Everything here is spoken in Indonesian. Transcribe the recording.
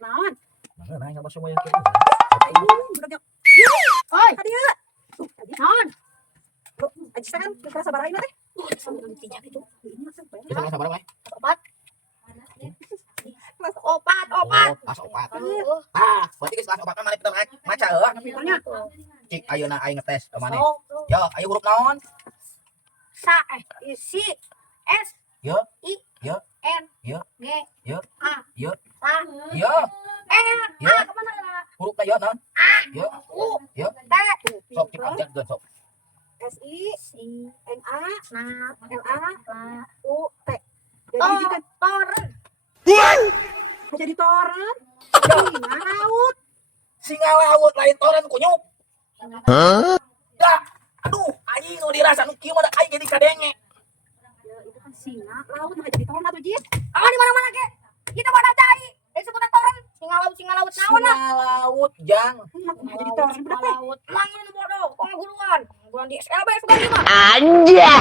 Naon? Nah, nggak semua Oi, tadi ya. Naon? Aji kan kita sabar aja teh. Kita nggak sabar lah. Opat. Mas opat, opat. Pas opat. Berarti geus pas opat kan mana pinter maca heuh. Pinternya. Cik ayeuna aing ngetes ke mana? Yo, ayo huruf naon? Si S Yo, I yo, N yo, G yo, A yo, Sa yo. A kemana lah? Huruf na yo naon? Yo, U yo. T Sok cik abjad geus sok. S I N A Nah, L A lah. U T. Jadi kan Toren. jadi toren. Singa laut. Singa laut lain toren kunyuk. Dah. Aduh, anjing nu dirasa nu kieu mah da aing jadi kadenge. Ya itu kan singa laut mah jadi toren atuh Jit. Ah, di mana-mana ke? Kita pada cari. Sebutan toren. Singa laut naon lah. Singa laut jang. Mah jadi toren budak teh. Laut. Langun bodoh. Kok guruan? Guruan di SLB sudah 5. Anjay.